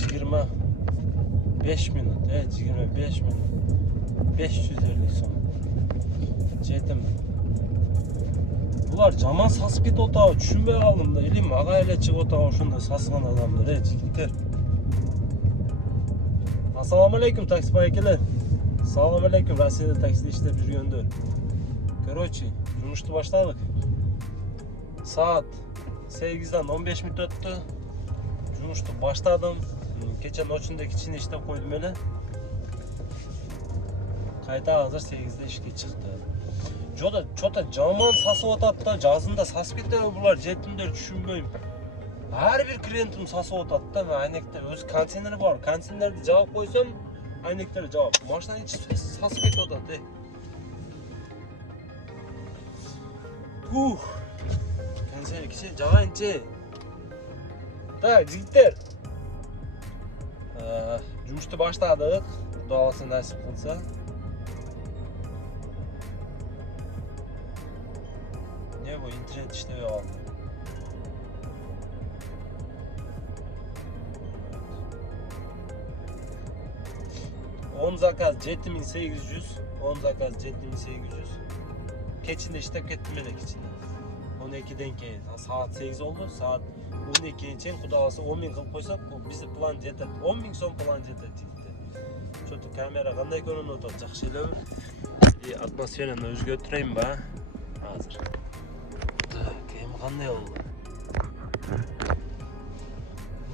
25 minut. 25 minut. 550 so'm. Jetim. Bular жаман сасып кетіп отыр, түшінбей қалдым да. Илим аға эле чыгып отыр ошондой сасыган адамдар, жигиттер. Ассаламу алейкум, такси байкелер. Ассаламу алейкум, Россияда таксиде иштеп жүргөндөр. Короче, жумушту баштадык. Saat 8'den 15 minut öttü. Jumuştu başladım. Geçen noçunda kичине иштеп koydum öyle. Kayta hazır 8'de işe çıktı. Joda çota жаман сасып атат да, жазында сасып кетеби булар, жетимдер түшүнбөйм. Ар бир клиентим сасып атат да, айнектер өз контейнери бар. Контейнерди жаап койсом, айнектер жаап. Машинанын ичи сасып кетип атат, Konteyneri kişi жагайынчы. Так, жигиттер. Жумушту баштадык. Кудай кааласа насип кылса. Не bu интернет иштебей калды. Он заказ 7800, 10 заказ 7800. Keçinde иштеп кеттим эле кичине. 12'den keyin saat 8 oldu. Saat 12'ye çeyin Kuday kaalasa 10.000 kılıp koysak bizi plan jetet. 10.000 so'm plan jetet jigitler. Çotu kamera qanday ko'rinib o'tadi, жақсы elab. Atmosferani o'zgartiraymi ba? Hozir. Keyin qanday oldu?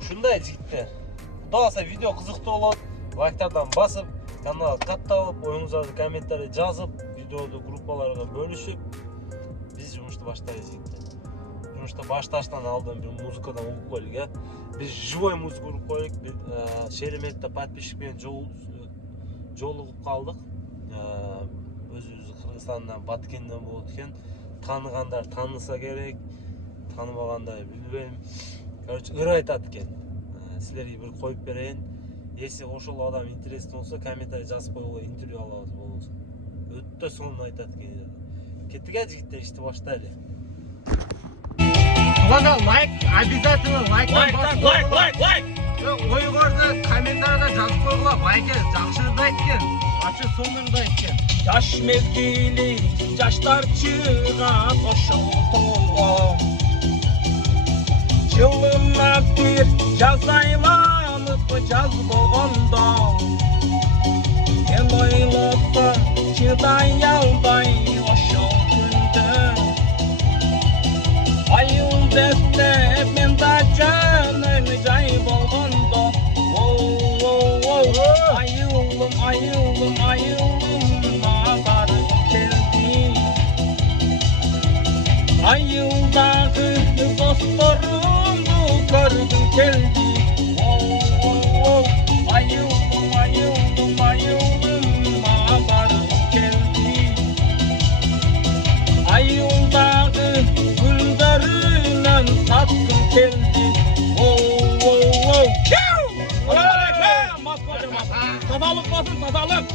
Shunday jigitler. Kuday kaalasa video qiziqdi bo'ladi. Like'lardan basıp, kanalga qattolib, o'yiningizlarni kommentariyga yozib, videoni gruppalarga bo'lishib biz жумушту баштайбыз жигиттер. Жумушта башташтан алдын бир музыкадан угуп коелук, Биз живой музыка угуп коелук. Шереметте подписчик менен жолугуп калдык. Өзүбүз Кыргызстандан, Баткенден болот экен. Таныгандар таныса керек, танымагандар билбейм. Короче, ыр айтат экен. Силерге бир коюп берейин. Если ошол адам интересный болсо, комментарий жазып коюңула, интервью алабыз болобуз. Өтө сонун айтат экен. Кеттік жігіттер, ішті баштайлы. Бұланда лайк, обязательно лайктан басып. Лайк! Ойғарды комментарияда жазып қойғыла, байке жақшырды айткен, ачы сонырды айткен. Жаш мезгили, жаштар чыға қошылтуға. Жылына бір жаз айланып жаз болғанда. Мен ойлаппын, чыдай албай ошол күндө. Айыл дестеп мен да жөнүм жай болгондо. Айылым барып келди. Айылдагы досторумду көргүм келди. Ayıldım barıp geldi. Ayıldağı güllerinen tatkım geldi. Tadalık basın, tadalık.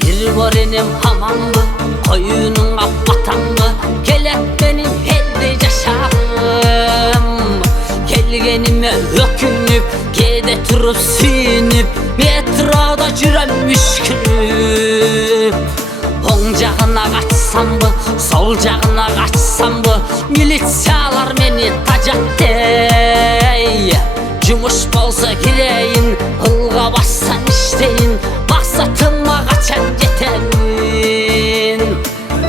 Bir var enem hamamlı, koyunun apatangı, kelek benim helde yaşarım. Gelgenime ökünüp, kede turup sünüp, metroda jürem müşkünüp. Oң жағына kaçsam mı, sol жағына kaçsam mı, milisiyalar meni tajatты. Jumuş bolsa gireyin, ılga bassan işteyin, maksatıma kaçan jetemin.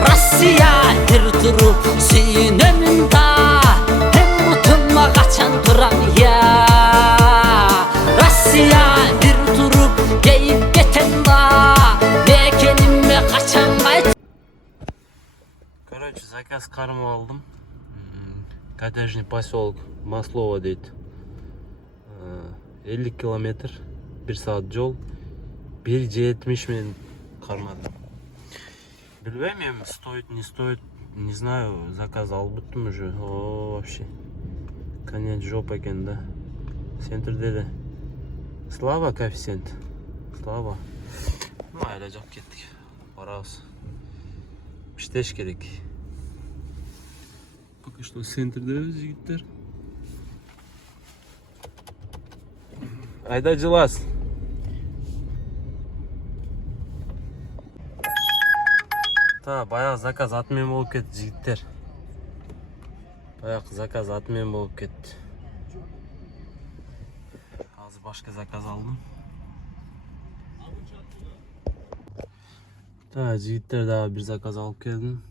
Rossiya bir turup suyunemin da, hem mutuma kaçan turam ya. Rossiya bir turup geyip geten da, lekenime kaçan kayt. Короче, заказ кармы aldım. Коттеджный поселок Маслово дейді. 50 километр, 1 saat жол, 1.70 мен кармадым. Білбейм, стоит, не стоит, не знаю, заказ алып бүттім уже. О, вообще. Конец жопа екен да. Центрде де. Слава коэффициент. Слава. Майда жоқ кеттік. барабыз. Иштеш керек. Пока что центрдебиз жигиттер. Айда жылас. Баягы заказ атымен болуп кетти жигиттер. Баягы заказ атымен болуп кетти. Азыр башка заказ алдым. Жигиттер дагы бир заказ алып келдим.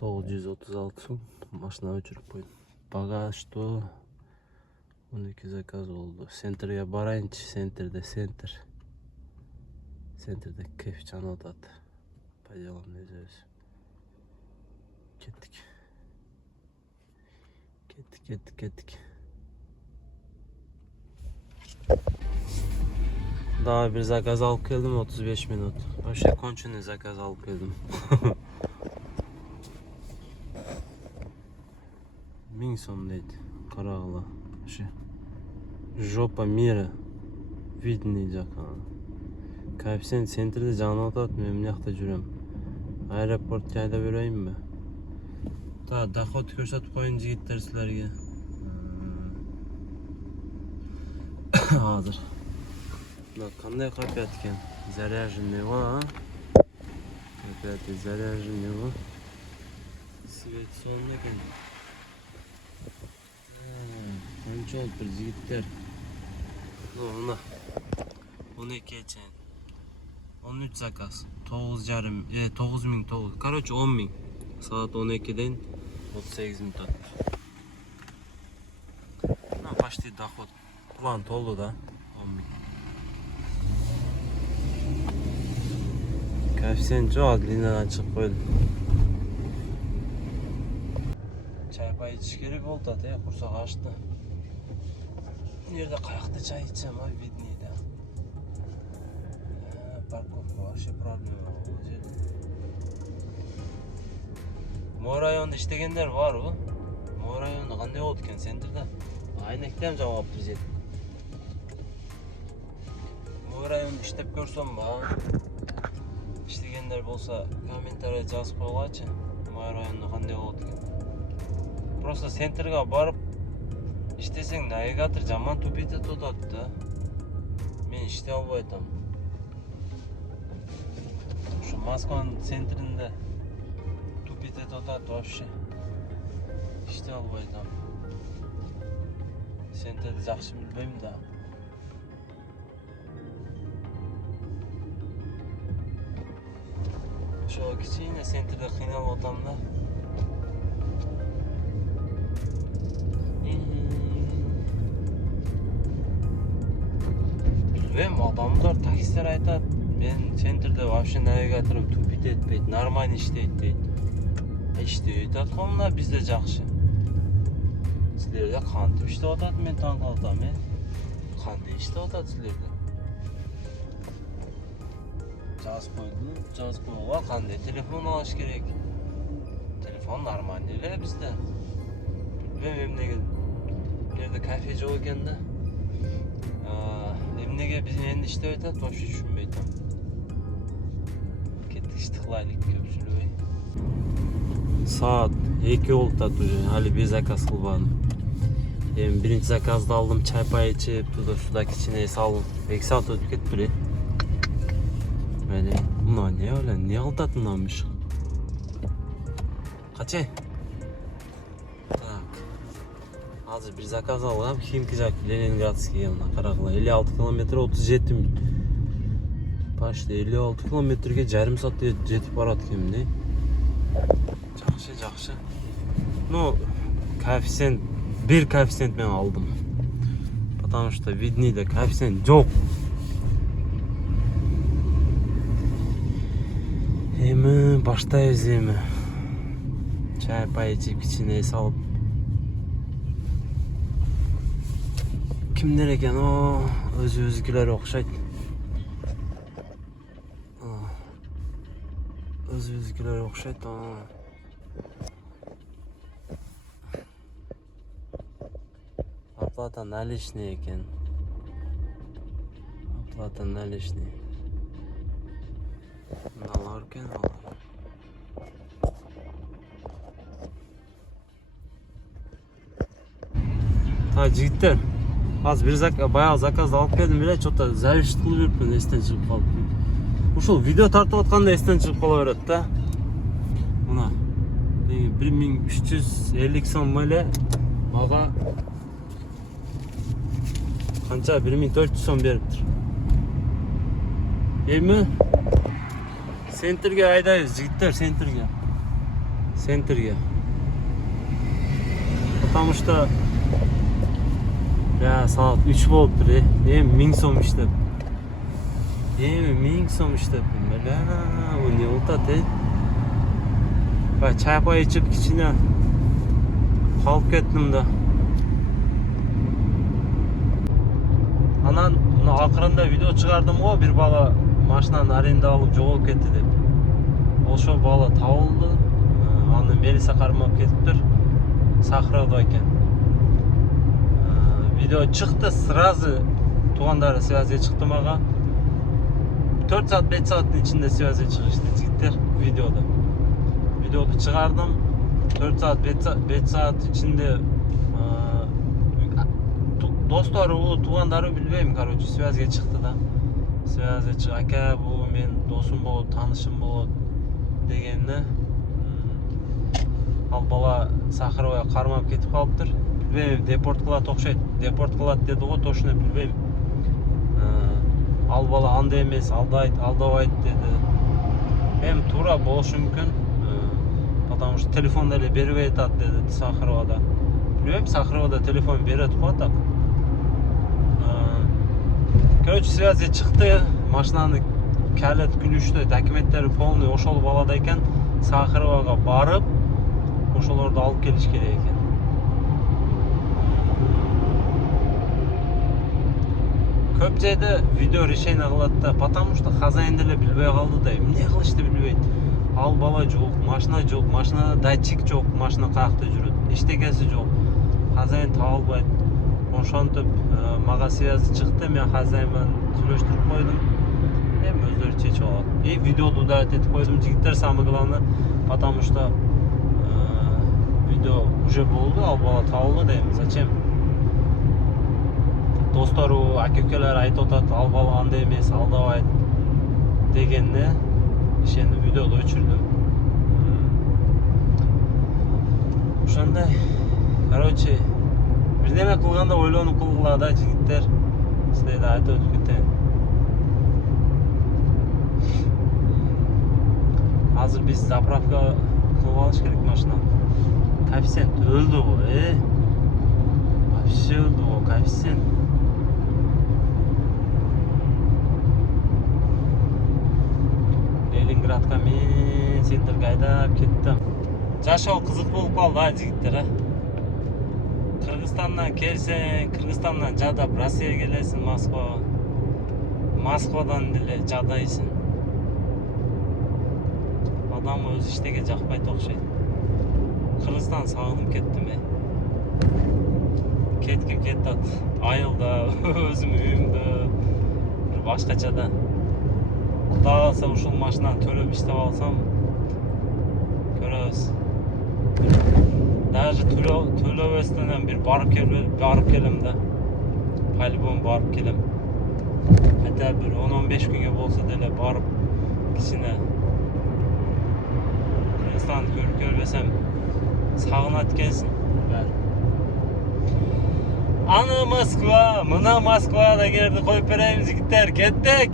936 сом. Машина өчүрүп койдум. Бага что 12 заказ болду. Центрге барайынчы, центрде кайф жанып атат. По делам өзүбүз. Кеттик. Daha bir zakaz alıp geldim 35 minut. Вообще конченый заказ alıp geldim. 1000 сом дейт. Карагыла. Вообще. Жопа мира. Видный жака. Коэффициент центрде жанып атат, мен мынакта жүрөм. Аэропортко айдап берейинби? Доход көрсөтүп коюн жигиттер силерге. Азыр. Кандай капят экен? Заряженный ва. Опять заряженный ва. Свет сонун экен. Кончол бир жигиттер. Мына 12 чейин. 13 заказ. 9000. Короче 10.000. Saat 12'den 38 minut atmış. Почти доход. План толду да. 10.000. Коэффициент жоқ, длинадан шығып қойды. Чай пай içiş керек болды ата, құрсақ ашты. Нерде қаяқта чай içsem, виднейді. Парковка вообще проблема бұл жерде. Мой районда иштегендер бар бу. Мой районда кандай болот экен центрде? Айнектем жауаптыр жет. Мой районда иштеп көрсөм ба. İştegендер болса комментарий жазып койгачы. Мой районда кандай болот экен? Просто центрге барып иштесең навигатор жаман тупить этип атат да. Мен иштей албай атам. Ушу Москванын центринде тупить этип атат вообще. İşte albaydım. Sentrde жақсы bilbeyim da. Şu kichkina sentrde qiynalib otam da. Bilbeyim, adamlar taksistler aytат, men sentrde вообще навигаторым тупить etpeyt, нормально иштейт дейт. İşte atkanda bizde жақсы. Sizlerde kantip işte otat, men taң калдым, Кандай işte otat sizlerde. Жазып койгула, кандай телефон алыш керек. Телефон нормальный эле bizde. Bilbeyм эмнеге. Жерде кафе жок экен да. Эмнеге биз энди иштеп атат, вообще түшүнбөй атам. Кеттик ишти кылайлык, көпчүлүгү. Saat 2 oldu уже, hali bir zakaz kılmadım. Birinci zakazda aldım, çay pay içip, şuradaki içine saldım. 2 saat ödük et bile. Böyle, bunlar ne öyle, ne aldatınlanmış? Kaçı? Hazır bir zakaz aldım, Химкижак, Ленинградский yanına, Karagıla. 56 kilometre, 37 minut. Başta 56 kilometrege жарым saat жетip барат кемде. Жақсы. Ну, коэффициент, bir коэффициент мен алдым. Потому что виднейде коэффициент жоқ. Эми баштайбыз эми. Чай пай ичип, кичине салып. Кимдер экен, өзүбүздүкүлөр окшойт. Өзүбүздүкүлөр окшойт. Оплата наличный экен. Оплата наличный. Mınalar ekan olar. Ha jigitler. Az bir bayağı zakaz alıp keldim bile çota zavist kılıp yurtpun, esten çıkıp kalıptım. Ушул видео тартып атканда эстен чыгып кала берет да. Мына 1350 сом эле мага канча 1400 сом бериптир. Эми центрге айдайбыз жигиттер, центрге. Потому что я саат 3 болуптур, эми 1000 сом иштеп. Эми 1000 сом иштеппин. Бля, бул не болот Ба чай ичип кичине калып кеттим да. Анан мына акырында видео чыгардым го, бир бала машинаны аренда алып жоголуп кетти деп. Ошол бала табылды. Аны милиция кармап кетиптир. Сахарада экен. Видео чыкты, сразу туугандары связьге чыкты мага. 4 saat 5 saatin içinde связьге чыгышты жигиттер видеода. Videoda çıkardım. 4 saat 5 saat içinde dostları, tuğanları bilmeyim короче, связьге çıktı da. Связьге çık, aka bu men dosum bolot, tanışım bolot degende. Ал бала Сахаровая кармап кетип калыптыр. Билбейм, депорт кылат окшойт. Депорт кылат деди го, точно билбейм. Ал бала андай эмес, алдабайт деди. Эми туура болушу мүмкүн. Потому что телефон эле бербей атат деди Сахаровада. Билбейм, Сахаровада телефон берет го так. Короче, связьге чыкты. Машинаны калет күлүштү, документтери полный ошол балада экен. Сахаровага барып, ошолорду алып келиш керек экен. Көп жерде видео решение кылат да, потому что хозяин деле билбей калды да, эмне кылышты билбейт. Ал бала жок, машинада датчик жок, машина каякта жүрөт, эчтекеси жок. Хозяин табылбайт. Ошентип мага связь чыкты, мен хозяин менен сүйлөштүрүп койдум. Эми өздөрү чечип алат. Видеоду удалить этип койдум жигиттер, самое главное, потому что видео уже болду, ал бала табылды дейм. Зачем? Достору, ака-укалары айтып атат, ал бала андай эмес, алдабайт дегенде ишенип видеоду өчүрдүм. Ошондой, короче, бирдеме кылганда ойлонуп кылгыла да жигиттер. Силерге да айтып өтүп кетейин. Азыр биз заправка кылып алыш керек машинаны. Коэффициент өлдү го, Вообще өлдү го, коэффициент. Ленинградка мен центрге айдап кеттим. Жашоо кызык болуп калды, жигиттер. Кыргызстандан келсең, Кыргызстандан жадап Россияга келесиң, Москва. Москвадан деле жадайсың. Адам өз иштеге жакпайт окшойт. Кыргызстан сагынып кеттим, Кетким кетат. Айылда, өзүм үйүмдө, бир башкача да. Кудай калса ушул машинаны төлөп иштеп алсам, көрөбүз. Даже төлөбөстөн бир барып келем да. По-любому барып келем. Хотя бир 10-15 күнгө болсо деле барып кичине Кыргызстанды көрбөсөм сагынат экенсиң. Аны Москва, мына Москвада жерди коюп берейин жигиттер, кеттик.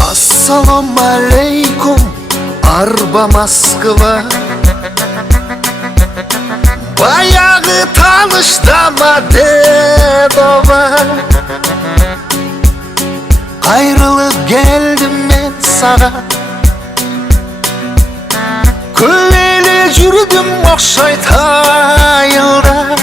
Ассаламу алейкум, арба Москва. Баягы таныштама дедова. Кайрылып келдим мен сага. Көп эле жүрдүм окшойт айылда.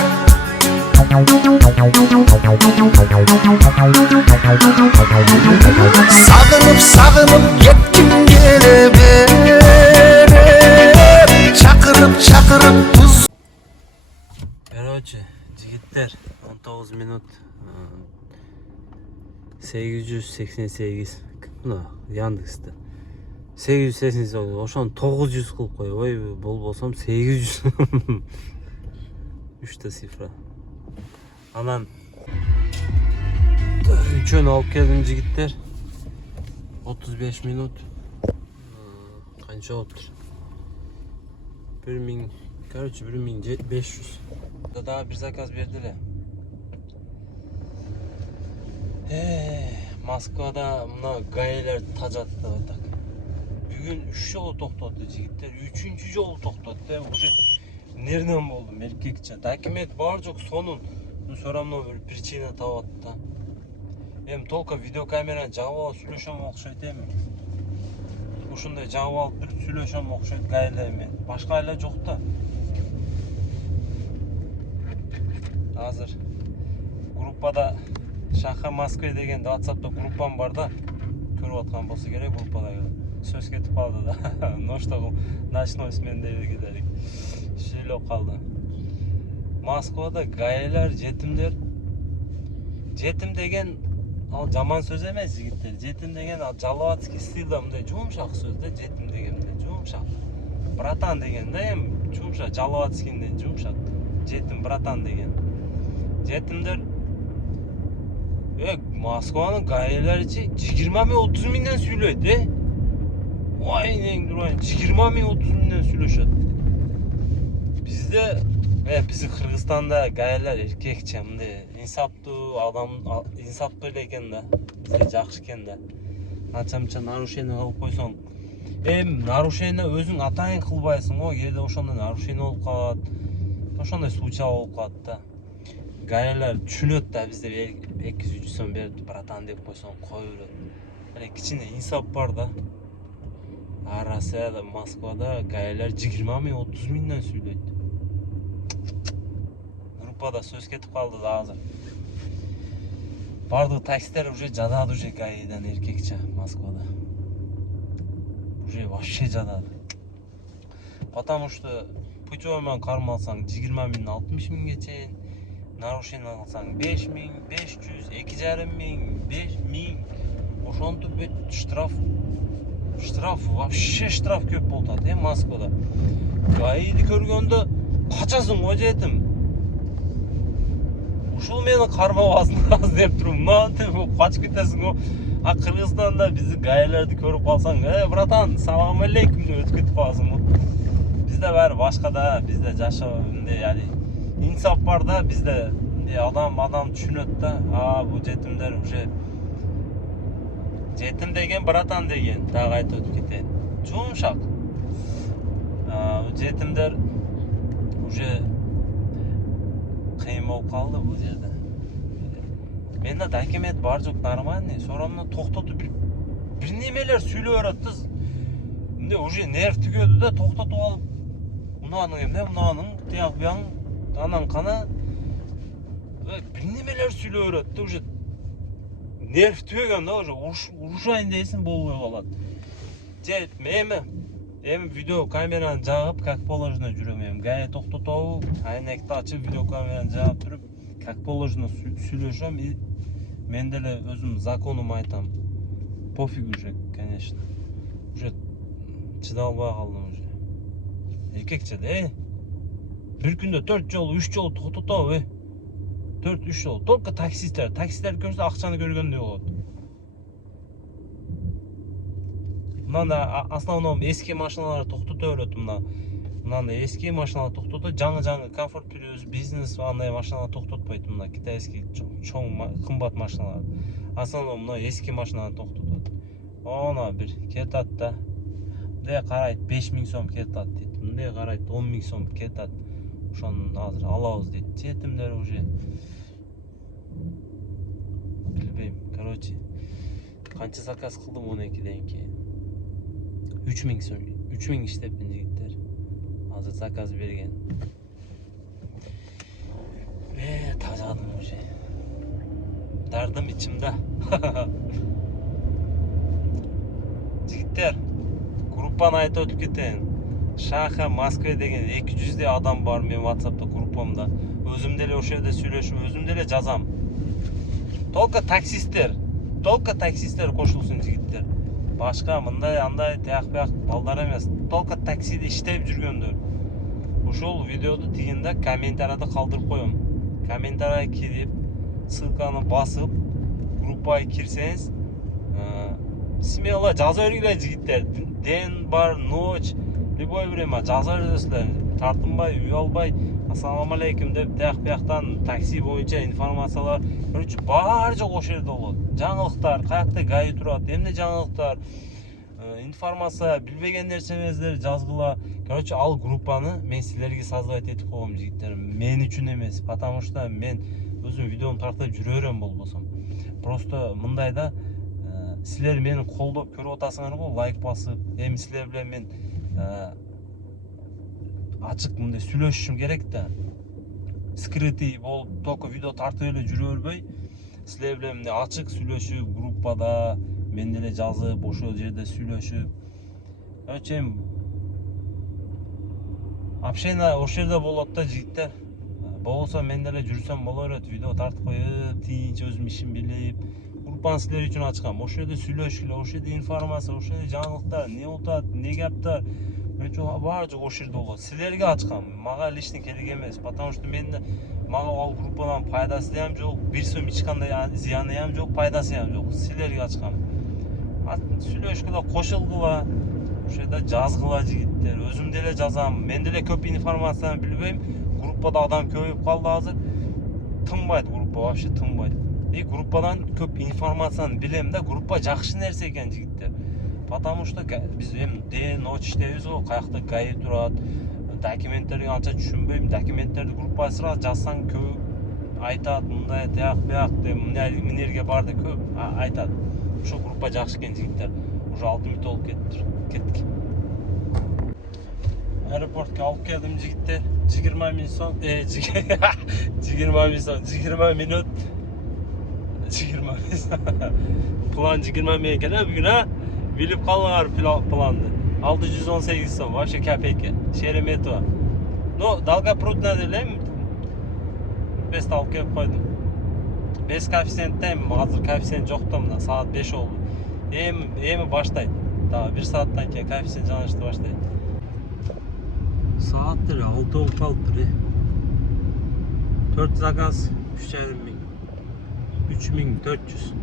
Сагынып кетким келе берип, чакырып туз. Короче, жигиттер, 19 минут 888 мына Яндексте 888 ошону 900 кылып койбойбу, болбосом 800. 3 цифра. Анан үчөөнү алып келдим жигиттер. 35 минут. Канча болуптур? 1000, короче 1500. Дагы бир заказ берди эле. Москвада мына гаилер тажатты так. Бүгүн 3 жолу токтотду жигиттер. 3-чү жолу токтотду. Уже нервден болдум, эркекче. Документ бар жок, сонун сурамдуу бир причина табат да. Эми толко видеокамераны жагып алып сүйлөшөм окшойт эми. Ушундай жагып алып туруп сүйлөшөм окшойт гаилер менен. Башка эле жок да. Азыр группада Шаха Москва деген WhatsApp'та группам бар да. Көрүп аткан болсо керек группадагы. Сөз кетип калды да. Ночной смендеги дедик. Сүйлөп калды. Москвада гаилер, жетимдер. Жетим деген ал жаман сөз эмес жигиттер. Жетим деген ал жалаватский стилде мындай жумшак сөз да, жетим деген мындай жумшак. Братан деген да эми жумшак, жалаватскийден жумшак. Жетим братан деген. Жетимдер Москванын гаилеричи 20-30 миңден сүйлөйт, Ой, нең durayın, 20-30 миңден сүйлөшөт. Бизде, биздин Кыргызстанда гаилер эркекче, мындай инсаптуу адам, инсаптуу эле экен да. Бизде жакшы экен да. Начамча нарушение кылып койсоң, нарушение өзүң атайын кылбайсың го, кээде ошондой нарушение болуп калат. Ошондой случай болуп калат да. Гаилер түшүнөт да, бизде 200 сом берип братан деп койсоң кое берет. Кичине инсап бар да. Россияда, Москвада гаилер 20-30 миңден сүйлөйт. Группада сөз кетип калды да азыр. Бардык таксилер уже жадады уже гаидан эркекче Москвада. Уже вообще жадады. Потому что путевой менен кармалсаң 20 миңден 60 миңге чейин, нарушение кылсаң 5 миң, 500, 2,5 миң, 5 миң. Ошонтип бүт штраф, вообще штраф көп болуп атат, Москвада. Гаиди көргөндө качасың го жетим. Ушул мени кармабасын деп туруп, мынтип качып кетесиң го. А Кыргызстанда биздин гаилерди көрүп калсаң, братан, салам алейкум деп өтүп кетип каласың го. Бизде баары башка да, бизде жашоо мындай, инсап бар да, бизде адам түшүнөт да. Бул жетимдер уже жетим деген братан деген, дагы айтып өтүп кетейин. Жумшак. Жетимдер уже кыйын болуп калды бул жерде. Менде документ бар жок, нормальный. Сорамдан токтотуп бир немелер сүйлөп берет. Мындай уже нерв түгөдү да, токтотуп алып. Мунаның, тияк буяң, анан кана бир немелер сүйлөп берет. Уже нерв түгөгөн да, уже урушайын дейсиң, болбой калат. Эми видео камераны жагып, как положено жүрөм. Эми гаи токтотобу, айнекти ачып, видео камераны жагып туруп, как положено сүйлөшөм. Мен деле өзүм законум айтам. Пофиг уже, конечно. Уже чыдап албай калдым уже. Эркекче да, бир күндө 4 жолу, 3 жолу токтотобу, 4-3 жолу. Только таксисттер көрсө акчаны көргөндөй болот. Мында основном эски машиналар токтото берет. Мында эски машиналар токтото, жаңы комфорт плюс, бизнес андай машиналар токтотпойт. Мында китайский чоң кымбат машиналар. Основном мына эски машиналар токтотот. Она бир кетат да. Мындай карайт 5000 сом кетат дейт. Мындай карайт 10 000 сом кетат. Ошону азыр алабыз дейт. Жетимдер уже билбейм. Короче, канча заказ кылдым 12ден кийин. 3000 сом, 3000 иштеппин жигиттер. Азыр заказ берген. Тажадым уже. Дардым ичимде. Жигиттер, группаны айтып өтүп кетейин. Шаха Москва деген 200 адам бар менин WhatsApp'та группамда. Өзүм деле ошол жерде сүйлөшүп, өзүм деле жазам. Только таксисттер только таксисттер кошулсун жигиттер. Башка мындай андай тияк бияк балдар эмес. Только таксиде иштеп жүргөндөр. Ушул видеоду тигинде комментарийде калтырып коем. Комментарийге кирип, ссылканы басып, группага кирсеңиз, смело жаза бергиле жигиттер. Ден бар, ночь, любой время жаза бересиздер. Тартынбай, уялбай, ассаламу алейкум деп тияк бияктан такси боюнча информациялар, короче, бар жок ошол жерде болот. Жаңылыктар, каякта гаи турат, эмне жаңылыктар, информация, билбеген нерсеңиздерди жазгыла. Короче, ал группаны мен силерге создавать этип коем жигиттер. Мен үчүн эмес, потому что мен өзүм видеом тартып жүрө берем болбосом. Просто мындайда силер мени колдоп көрүп атасыңар го, лайк басып, эми силер билен мен ачык мындай сүйлөшүшүм керек да. Скрытый болуп, только видео тартып эле жүрө бербөй, силер билен мындай ачык сүйлөшүп, группада мен деле жазып, ошол жерде сүйлөшүп. Короче, общение ошол жерде болот да жигиттер. Болсо мен деле жүрсөм боло берет, видео тартып коюп, тинч өзүм ишим билип, группаны силер үчүн ачкам. Ошол жерде сүйлөшкүлө, ошол жерде информация, ошол жерде жаңылыктар, не утат, не гаптар, бар жок ошол жерде болот. Силерге ачкам. Мага личный керек эмес, потому что мага ал группадан пайдасы да жок, бир сом эч кандай зыяны да жок, пайдасы да жок. Силерге ачкам. Сүйлөшкүлө, кошулгула, ошол жерде жазгыла жигиттер. Өзүм деле жазам. Мен деле көп информацияны билбейм. Группада адам көбөйүп калды азыр. Тынбайт группа, вообще тынбайт. Группадан көп информацияны билем да, группа жакшы нерсе экен жигиттер. Потому что биз ден ночь иштейбиз го, каякта гаи турат. Документтерди анча түшүнбөйм. Документтерди группага сразу жазсаң көп айтат, мындай тияк бияк деп, минерге бар деп көп айтат. Ошо группа жакшы экен жигиттер. Уже 6 мүнөт болуп кеттик. Аэропортко алып келдим жигиттер. 20 мүнөт соң, 20 мүнөт. План 20 мүнөт экен бүгүн, билип калыңар планды. 618 сом, вообще копейка. Шереметова. Ну, Долгопрудно делем. Бест алып келип койдум. 5 коэффициенттейм, азыр коэффициент жок да, мына саат 5 болду. Эми баштайт. Да, 1 сааттан кийин коэффициент жаңылышты баштайт. Saat 6 olup kaldı. 4 zakaz 3400.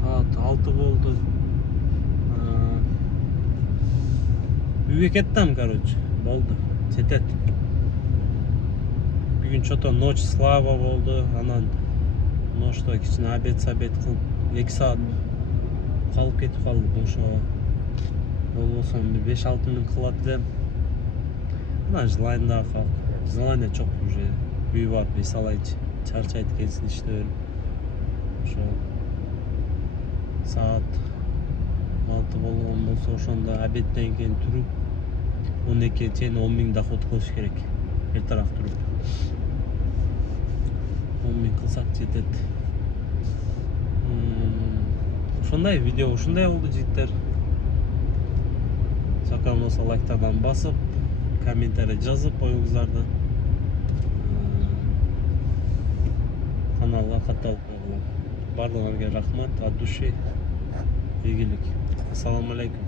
Saat 6 oldu. Büyükettim короче. Oldu. Çetet. Bugün çoto noç slava oldu. Anan noçta için abet sabet kılıp 2 saat kalıp ketip kaldı boşa. Olsam bir 5-6 min kılat dem. Ana Zılayında kalk. Zılayında çok güzel. Büyü var, bir salayıcı. Çarçaydı gelsin işte öyle. Şu saat 6 bolğon bolsa ошондо абеттен кийин туруп 12 чейин 10 000 доход кылыш керек. Бир тарап туруп 10 000 кылсак жетет. Ушундай видео ушундай болду жигиттер. Сакам болсо лайктардан басып, комментарий жазып коюңуздарды. Каналга катталып койгула. Барлыгыңарга рахмат, от души. Ийгилик. Ассаламу алейкум.